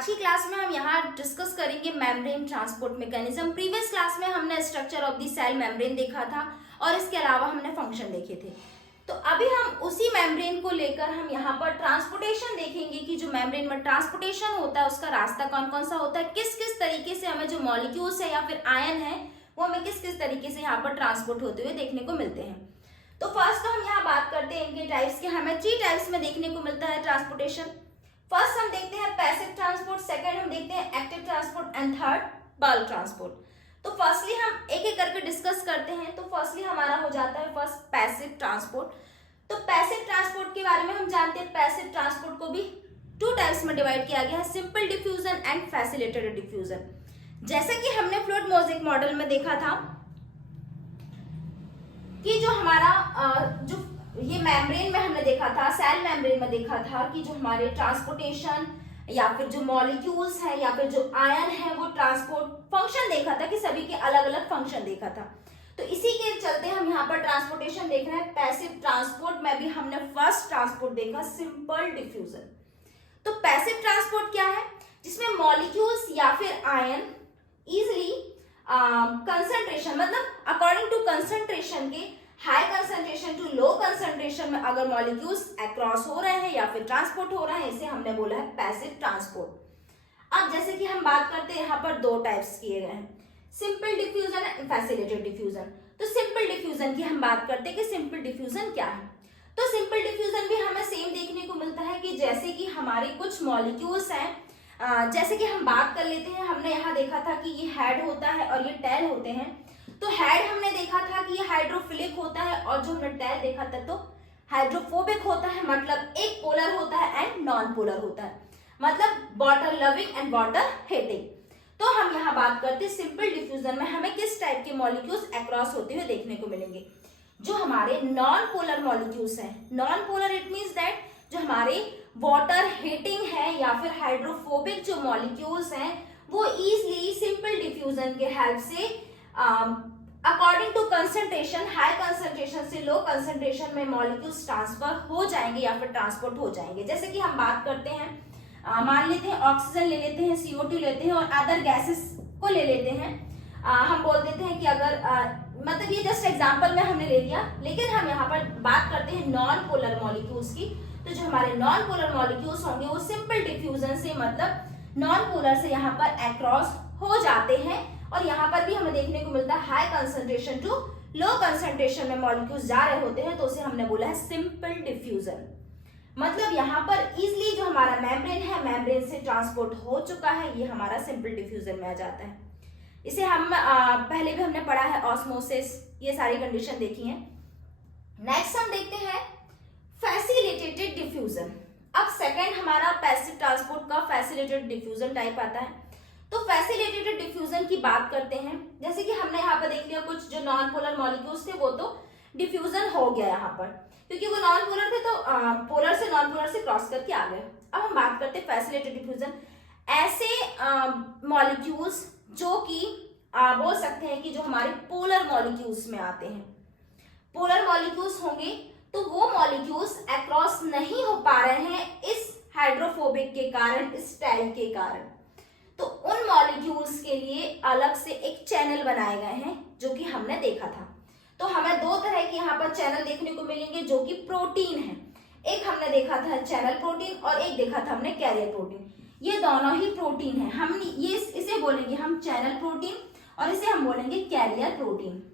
आज की क्लास में हम यहाँ डिस्कस करेंगे membrane transport mechanism. Previous class में हमने structure of the cell membrane देखा था और इसके अलावा हमने फंक्शन देखे थे। तो अभी हम उसी मेम्ब्रेन को लेकर हम यहाँ पर ट्रांसपोर्टेशन देखेंगे कि जो मेम्ब्रेन में ट्रांसपोर्टेशन होता है उसका रास्ता कौन कौन सा होता है, किस किस तरीके से हमें जो मॉलिक्यूल्स है या फिर आयन है वो हमें किस किस तरीके से यहाँ पर ट्रांसपोर्ट होते हुए देखने को मिलते हैं। तो फर्स्ट तो हम यहाँ बात करते हैं इनके टाइप्स के। हमें 3 टाइप्स में देखने को मिलता है ट्रांसपोर्टेशन। फर्स्ट हम देखते हैं पैसिव ट्रांसपोर्ट, सेकंड हम देखते हैं active transport and third bulk transport. तो फर्स्टली हम एक एक करके डिस्कस करते हैं। तो फर्स्टली हमारा हो जाता है फर्स्ट पैसिव ट्रांसपोर्ट। तो पैसिव ट्रांसपोर्ट के बारे में हम जानते हैं पैसिव ट्रांसपोर्ट को भी 2 टाइप्स में डिवाइड किया गया है, simple diffusion and facilitated diffusion. जैसे कि हमने फ्लूइड मोज़ेक मॉडल में देखा था कि जो हमारा जो ये मेम्ब्रेन में हमने देखा था, सेल मेम्ब्रेन में देखा था कि जो हमारे ट्रांसपोर्टेशन या फिर जो मॉलिक्यूल्स है या फिर जो आयन है वो ट्रांसपोर्ट फंक्शन देखा था कि सभी के अलग अलग फंक्शन देखा था। तो इसी के चलते हम यहाँ पर ट्रांसपोर्टेशन देख रहे हैं। पैसिव ट्रांसपोर्ट में भी हमने फर्स्ट ट्रांसपोर्ट देखा सिंपल डिफ्यूजन। तो पैसिव ट्रांसपोर्ट क्या है, जिसमें मॉलिक्यूल्स या फिर आयन इजिली कंसंट्रेशन मतलब अकॉर्डिंग टू कंसंट्रेशन के high concentration to low concentration में अगर मॉलिक्यूल्स अक्रॉस हो रहे हैं या फिर ट्रांसपोर्ट हो रहे हैं, इसे हमने बोला है पैसिव ट्रांसपोर्ट। अब जैसे कि हम बात करते हैं यहाँ पर 2 टाइप्स किए गए हैं, simple diffusion and facilitated diffusion. तो सिंपल डिफ्यूजन की हम बात करते हैं कि सिंपल डिफ्यूजन क्या है। तो सिंपल डिफ्यूजन भी हमें सेम देखने को मिलता है कि जैसे कि हमारे कुछ मॉलिक्यूल्स हैं, जैसे कि हम बात कर लेते हैं, हमने यहाँ देखा था कि ये हेड होता है और ये टेल होते हैं। तो हेड हमने देखा था कि ये हाइड्रोफिलिक होता है और जो हमने टेल देखा था तो हाइड्रोफोबिक होता है, मतलब एक पोलर होता है एंड नॉन पोलर होता है, मतलब water loving and water hating. तो हम यहाँ बात करते हैं सिंपल डिफ्यूजन में हमें किस टाइप के मॉलिक्यूल्स अक्रॉस होते हुए देखने को मिलेंगे। जो हमारे नॉन पोलर मॉलिक्यूल्स हैं, non polar it means that जो हमारे वाटर हेटिंग है या फिर हाइड्रोफोबिक जो मॉलिक्यूल्स हैं वो इजिली सिंपल डिफ्यूजन के हेल्प से according to concentration, high concentration से लो कंसंट्रेशन में मॉलिक्यूल्स ट्रांसफर हो जाएंगे या फिर ट्रांसपोर्ट हो जाएंगे। जैसे कि हम बात करते हैं, मान लेते हैं ऑक्सीजन ले लेते हैं, CO2 लेते हैं और अदर गैसेस को ले लेते हैं। हम बोल देते हैं कि अगर मतलब ये जस्ट एग्जांपल में हमने ले लिया, लेकिन हम यहाँ पर बात करते हैं नॉन पोलर मॉलिक्यूल्स की। तो जो हमारे नॉन पोलर मॉलिक्यूल्स होंगे वो सिंपल डिफ्यूजन से मतलब नॉन पोलर से यहाँ पर अक्रॉस हो जाते हैं और यहाँ पर भी हमें देखने को मिलता है high concentration to low concentration में मॉलिक्यूल्स जा रहे होते हैं, तो उसे हमने बोला है सिंपल डिफ्यूजन। मतलब यहाँ पर इजिली जो हमारा मेम्ब्रेन है, मेम्ब्रेन से ट्रांसपोर्ट हो चुका है, ये हमारा सिंपल डिफ्यूजन में आ जाता है। इसे हम पहले भी हमने पढ़ा है, ऑस्मोसिस, ये सारी कंडीशन देखी है। नेक्स्ट हम देखते हैं फैसिलिटेटेड डिफ्यूजन। अब सेकेंड हमारा पैसिव ट्रांसपोर्ट का फैसिलिटेटेड डिफ्यूजन टाइप आता है। तो फैसिलिटेटेड डिफ्यूजन की बात करते हैं, जैसे कि हमने यहाँ पर देख लिया कुछ जो नॉन पोलर मॉलिक्यूल्स थे वो तो डिफ्यूजन हो गया यहाँ पर, क्योंकि वो नॉन पोलर थे तो पोलर से नॉन पोलर से क्रॉस करके आ गए। अब हम बात करते हैं फैसिलिटेटेड डिफ्यूजन, ऐसे मॉलिक्यूल्स जो कि बोल सकते हैं कि जो हमारे पोलर मॉलिक्यूल्स में आते हैं। पोलर मॉलिक्यूल्स होंगे तो वो मॉलिक्यूल्स अक्रॉस नहीं हो पा रहे हैं इस हाइड्रोफोबिक के कारण, इस टेल के कारण। तो उन मॉलिक्यूल्स के लिए अलग से एक चैनल बनाए गए हैं जो कि हमने देखा था। तो हमें 2 तरह के यहाँ पर चैनल देखने को मिलेंगे जो कि प्रोटीन है। एक हमने देखा था चैनल प्रोटीन और एक देखा था हमने कैरियर प्रोटीन। ये दोनों ही प्रोटीन है। हम ये इसे बोलेंगे हम चैनल प्रोटीन और इसे हम बोलेंगे कैरियर प्रोटीन।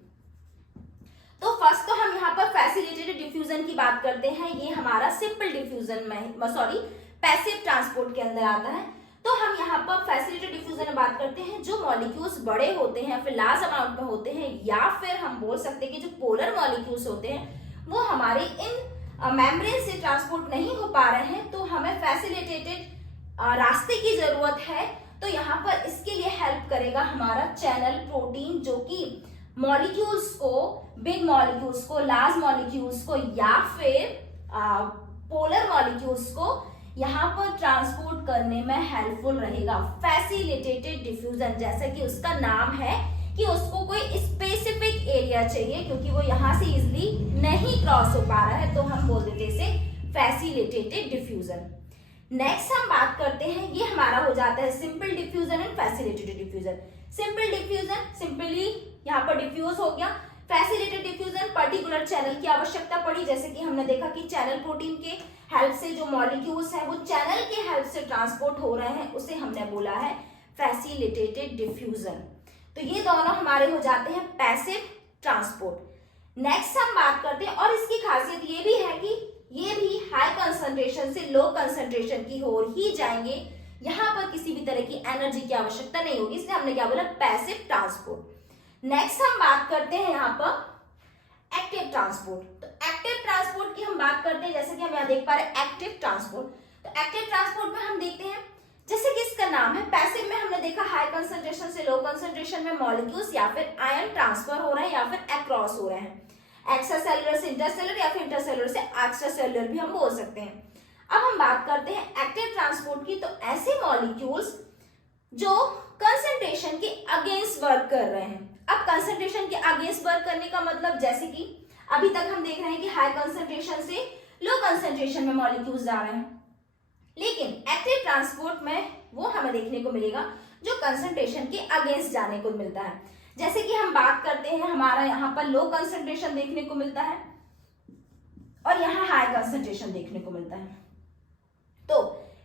तो फर्स्ट तो हम यहाँ पर फैसिलिटेटेड डिफ्यूजन की बात करते हैं, ये हमारा सिंपल डिफ्यूजन में सॉरी पैसिव ट्रांसपोर्ट के अंदर आता है। तो हम यहाँ पर फैसिलिटेटेड डिफ्यूजन में बात करते हैं जो मॉलिक्यूल्स बड़े होते हैं, फिर लार्ज अमाउंट में होते हैं, या फिर हम बोल सकते हैं कि जो पोलर मॉलिक्यूल्स होते हैं वो हमारे इन मेम्ब्रेन से ट्रांसपोर्ट नहीं हो पा रहे हैं, तो हमें फैसिलिटेटेड रास्ते की जरूरत है। तो यहाँ पर इसके लिए हेल्प करेगा हमारा चैनल प्रोटीन, जो कि मॉलिक्यूल्स को, बिग मॉलिक्यूल्स को, लार्ज मॉलिक्यूल्स को या फिर पोलर मॉलिक्यूल्स को यहाँ पर ट्रांसपोर्ट करने में हेल्पफुल रहेगा। फैसिलिटेटेड डिफ्यूजन, जैसा कि उसका नाम है कि उसको कोई स्पेसिफिक एरिया चाहिए क्योंकि वो यहाँ से इजिली नहीं क्रॉस हो पा रहा है, तो हम बोल देते इसे फैसिलिटेटेड डिफ्यूजन। नेक्स्ट हम बात करते हैं, ये हमारा हो जाता है simple diffusion and facilitated diffusion. Simple diffusion, simply यहाँ पर डिफ्यूज हो गया। फैसिलिटेटेड डिफ्यूजन, पर्टिकुलर चैनल की आवश्यकता पड़ी, जैसे कि हमने देखा कि चैनल प्रोटीन के हेल्प से जो मॉलिक्यूल्स है वो चैनल के हेल्प से ट्रांसपोर्ट हो रहे हैं, उसे हमने बोला है फैसिलिटेटेड डिफ्यूजन। तो ये दोनों हमारे हो जाते हैं पैसिव ट्रांसपोर्ट। नेक्स्ट हम बात करते हैं, और इसकी खासियत ये भी है कि ये भी हाई कंसंट्रेशन से लो कंसंट्रेशन की ओर ही जाएंगे, यहां पर किसी भी तरह की एनर्जी की आवश्यकता नहीं होगी, इसलिए हमने क्या बोला, पैसिव ट्रांसपोर्ट। नेक्स्ट हम बात करते हैं यहाँ पर एक्टिव ट्रांसपोर्ट। तो एक्टिव ट्रांसपोर्ट की हम बात करते हैं, जैसे कि हम यहाँ देख पा रहे हैं एक्टिव ट्रांसपोर्ट। तो एक्टिव ट्रांसपोर्ट में हम देखते हैं, जैसे कि इसका नाम है, पैसिव में हमने देखा हाई कंसंट्रेशन से लो कंसंट्रेशन में मॉलिक्यूल्स या फिर आयन ट्रांसफर हो रहे हैं या फिर अक्रॉस हो रहे हैं, एक्स्ट्रासेलुलर से इंटरसेलुलर या फिर इंटरसेलुलर से एक्स्ट्रासेलुलर भी हम बोल सकते हैं। अब हम बात करते हैं एक्टिव ट्रांसपोर्ट की। तो ऐसे मॉलिक्यूल्स जो कंसंट्रेशन के अगेंस्ट वर्क कर रहे हैं। अब कंसंट्रेशन के अगेंस्ट वर्क करने का मतलब, जैसे कि अभी तक हम देख रहे हैं कि हाई कंसंट्रेशन से लो कंसंट्रेशन में मॉलिक्यूल्स जा रहे हैं, लेकिन एक्टिव ट्रांसपोर्ट में वो हमें देखने को मिलेगा जो कंसंट्रेशन के अगेंस्ट जाने को मिलता है। जैसे कि हम बात करते हैं, हमारा यहाँ पर लो कंसंट्रेशन देखने को मिलता है और यहाँ हाई कंसंट्रेशन देखने को मिलता है। तो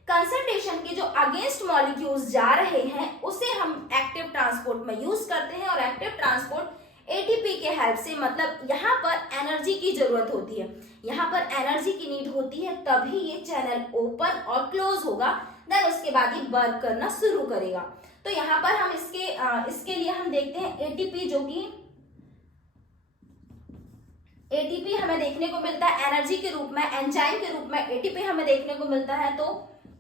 कंसंट्रेशन के जो अगेंस्ट मॉलिक्यूल्स जा रहे हैं उसे हम एक्टिव ट्रांसपोर्ट में यूज करते हैं, और एक्टिव ट्रांसपोर्ट एटीपी के हेल्प से, मतलब यहाँ पर एनर्जी की जरूरत होती है, यहाँ पर एनर्जी की नीड होती है, तभी ये चैनल ओपन और क्लोज होगा, देन उसके बाद ये वर्क करना शुरू करेगा। तो यहाँ पर हम इसके लिए हम देखते हैं एटीपी, जो कि एटीपी हमें देखने को मिलता है एनर्जी के रूप में, एंजाइम के रूप में एटीपी हमें देखने को मिलता है। तो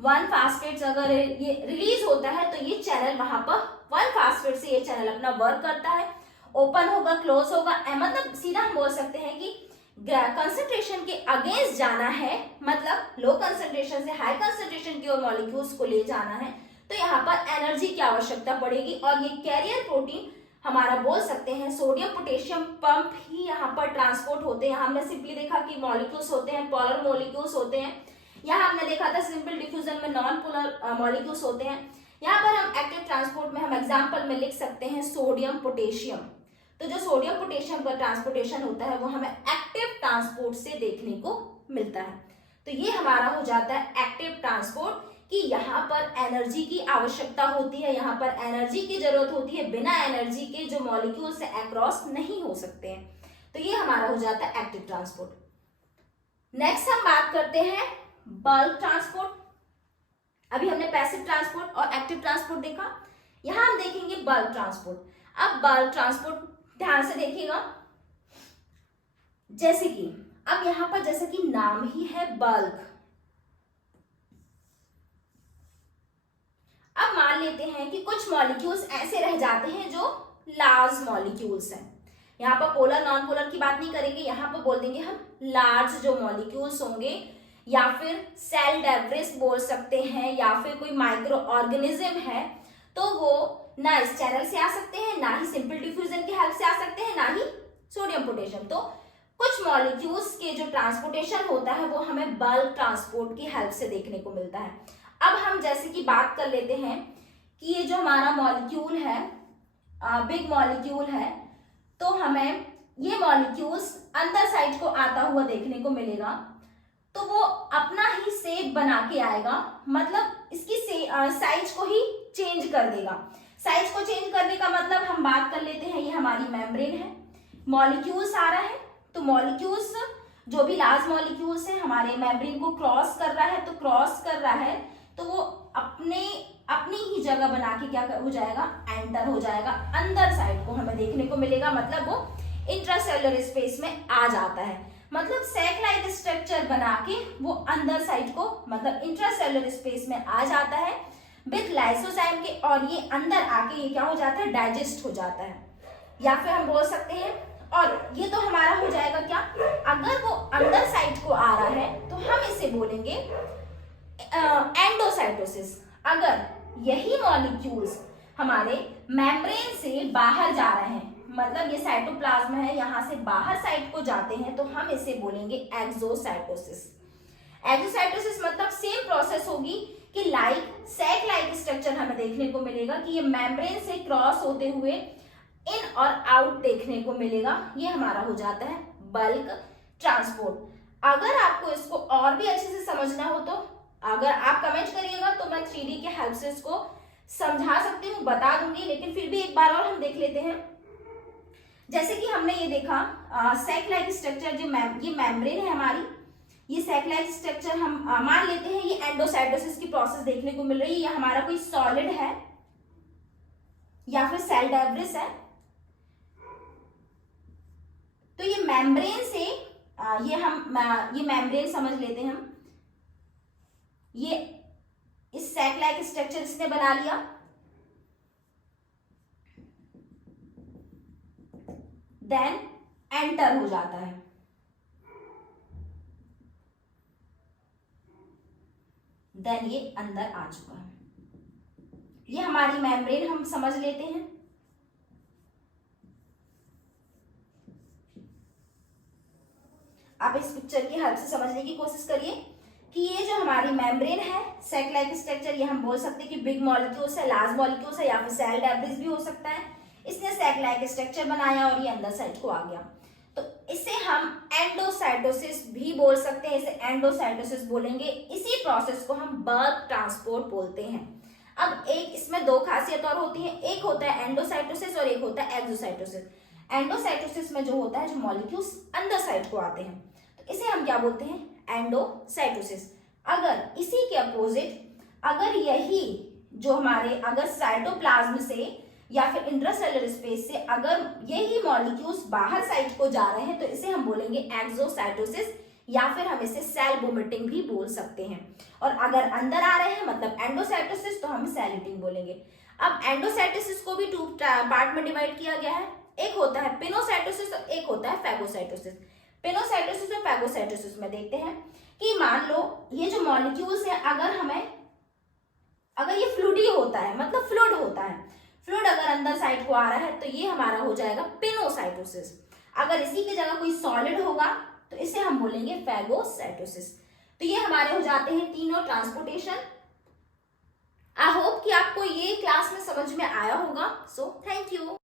1-फास्फेट अगर ये रिलीज होता है तो ये चैनल वहां पर 1-फास्फेट से ये चैनल अपना वर्क करता है, ओपन होगा, क्लोज होगा, मतलब सीधा हम बोल सकते हैं कि कंसंट्रेशन के अगेंस्ट जाना है, मतलब लो कंसंट्रेशन से हाई कंसंट्रेशन की ओर मॉलिक्यूल्स को ले जाना है, तो यहाँ पर एनर्जी की आवश्यकता पड़ेगी। और ये कैरियर प्रोटीन हमारा बोल सकते हैं सोडियम पोटेशियम पंप ही यहाँ पर ट्रांसपोर्ट होते हैं। हमने सिंपली देखा कि मॉलिक्यूल्स होते हैं, पोलर मॉलिक्यूल्स होते हैं, यहाँ हमने देखा था सिंपल डिफ्यूजन में नॉन पोलर मॉलिक्यूल्स होते हैं। यहाँ पर हम एक्टिव ट्रांसपोर्ट में हम एग्जांपल में लिख सकते हैं सोडियम पोटेशियम। तो जो सोडियम पोटेशियम का ट्रांसपोर्टेशन होता है वो हमें एक्टिव ट्रांसपोर्ट से देखने को मिलता है। तो ये हमारा हो जाता है एक्टिव ट्रांसपोर्ट, कि यहाँ पर एनर्जी की आवश्यकता होती है, यहाँ पर एनर्जी की जरूरत होती है, बिना एनर्जी के जो मॉलिक्यूल से अक्रॉस नहीं हो सकते हैं। तो ये हमारा हो जाता है एक्टिव ट्रांसपोर्ट। नेक्स्ट हम बात करते हैं बल्क ट्रांसपोर्ट। अभी हमने पैसिव ट्रांसपोर्ट और एक्टिव ट्रांसपोर्ट देखा, यहां हम देखेंगे बल्क ट्रांसपोर्ट। अब बल्क ट्रांसपोर्ट ध्यान से देखिएगा, जैसे कि अब यहां पर जैसे कि नाम ही है बल्क। अब मान लेते हैं कि कुछ मॉलिक्यूल्स ऐसे रह जाते हैं जो लार्ज मॉलिक्यूल्स हैं। यहाँ पर पोलर नॉन पोलर की बात नहीं करेंगे, यहाँ पर बोल देंगे हम लार्ज जो मॉलिक्यूल्स होंगे, या फिर सेल डेब्रिस बोल सकते हैं, या फिर कोई माइक्रो ऑर्गेनिज्म है, तो वो ना इस चैनल से आ सकते हैं, ना ही सिंपल डिफ्यूजन की हेल्प से आ सकते हैं, ना ही सोडियम पोटेशियम। तो कुछ मॉलिक्यूल्स के जो ट्रांसपोर्टेशन होता है वो हमें बल्क ट्रांसपोर्ट की हेल्प से देखने को मिलता है। अब हम जैसे कि बात कर लेते हैं कि ये जो हमारा मॉलिक्यूल है, बिग मॉलिक्यूल है, तो हमें ये मॉलिक्यूल्स अंदर साइड को आता हुआ देखने को मिलेगा, तो वो अपना ही शेप बना के आएगा, मतलब इसकी साइज को ही चेंज कर देगा। साइज को चेंज करने का मतलब हम बात कर लेते हैं, ये हमारी मेम्ब्रेन है, मॉलिक्यूल्स आ रहा है, तो मॉलिक्यूल्स जो भी लार्ज मॉलिक्यूल्स है हमारे मेम्ब्रेन को क्रॉस कर रहा है, तो क्रॉस कर रहा है तो वो अपनी ही जगह बना के क्या हो जाएगा, एंटर हो जाएगा, अंदर साइड को हमें देखने को मिलेगा, मतलब वो इंट्रासेलुलर स्पेस में आ जाता है, मतलब सैक लाइक स्ट्रक्चर बना के वो अंदर साइड को, मतलब इंट्रासेलुलर स्पेस में आ जाता है विद लाइसोजाइम के, और ये अंदर आके ये क्या हो जाता है, डाइजेस्ट हो जाता है। या फिर हम बोल सकते हैं, और ये तो हमारा हो जाएगा क्या, अगर वो अंदर साइड को आ रहा है तो हम इसे बोलेंगे एंडोसाइटोसिस। अगर यही मॉलिक्यूल्स हमारे मेम्ब्रेन से बाहर जा रहे हैं, मतलब ये साइटोप्लाज्म है, यहाँ से बाहर साइड को जाते हैं, तो हम इसे बोलेंगे एक्सोसाइटोसिस। एक्सोसाइटोसिस मतलब सेम प्रोसेस होगी कि सैक लाइक स्ट्रक्चर हमें देखने को मिलेगा कि ये मेम्ब्रेन से क्रॉस होते हुए इन और आउट देखने को मिलेगा। ये हमारा हो जाता है बल्क ट्रांसपोर्ट। अगर आपको इसको और भी अच्छे से समझना हो तो अगर आप कमेंट करिएगा तो मैं 3D के हेल्प से इसको समझा सकती हूँ, बता दूंगी, लेकिन फिर भी एक बार और हम देख लेते हैं। जैसे कि हमने ये देखा सैक लाइक स्ट्रक्चर, जो ये मेम्ब्रेन है हमारी, ये सैक लाइक स्ट्रक्चर हम मान लेते हैं ये एंडोसाइटोसिस की प्रोसेस देखने को मिल रही है। ये हमारा कोई सॉलिड है या फिर सेल डेब्रिस है, तो ये मेम्ब्रेन से ये मेम्ब्रेन समझ लेते हैं हम। ये इस सैक लाइक स्ट्रक्चर इसने बना लिया, देन एंटर हो जाता है। देन ये अंदर आ चुका है। ये हमारी मेम्ब्रेन हम समझ लेते हैं। आप इस पिक्चर की हेल्प से समझने की कोशिश करिए कि ये जो हमारी मेम्ब्रेन है सैक लाइक स्ट्रक्चर, ये हम बोल सकते हैं कि बिग मॉलिक्यूल्स है, लार्ज मॉलिक्यूल्स है, या फिर सेल डेब्रिस भी हो सकता है। इसने सैक लाइक स्ट्रक्चर बनाया और ये अंदर साइड को आ गया, तो इसे हम एंडोसाइटोसिस भी बोल सकते हैं। इसे एंडोसाइटोसिस बोलेंगे। इसी प्रोसेस को हम बल्क ट्रांसपोर्ट बोलते हैं। अब एक इसमें दो खासियत और होती है, एक होता है एंडोसाइटोसिस और एक होता है एक्सोसाइटोसिस। एंडोसाइटोसिस में जो होता है, जो मॉलिक्यूल्स अंदर साइड को आते हैं, तो इसे हम क्या बोलते हैं, एंडोसाइटोसिस। अगर इसी के अपोजिट, अगर यही जो हमारे अगर साइटोप्लाज्म से या फिर इंट्रासेलुलर स्पेस से अगर यही मॉलिक्यूल्स बाहर साइड को जा रहे हैं, तो इसे हम बोलेंगे एक्सोसाइटोसिस, या फिर हम इसे सेल वोमिटिंग भी बोल सकते हैं। और अगर अंदर आ रहे हैं मतलब एंडोसाइटोसिस, तो हम सेल ईटिंग बोलेंगे। अब एंडोसाइटोसिस को भी 2 पार्ट में डिवाइड किया गया है। एक होता है पिनोसाइटोसिस और एक होता है फैगोसाइटोसिस। पिनोसाइटोसिस और फैगोसाइटोसिस में देखते हैं कि मान लो ये जो मॉलिक्यूल्स है, अगर ये फ्लूडी होता है, मतलब फ्लूइड होता है, फ्लूइड अगर अंदर साइड को आ रहा है, तो ये हमारा हो जाएगा पिनोसाइटोसिस। अगर इसी की जगह कोई सॉलिड होगा तो इसे हम बोलेंगे फैगोसाइटोसिस। तो ये हमारे हो जाते हैं तीनों ट्रांसपोर्टेशन। आई होप कि आपको ये क्लास में समझ में आया होगा। So thank you.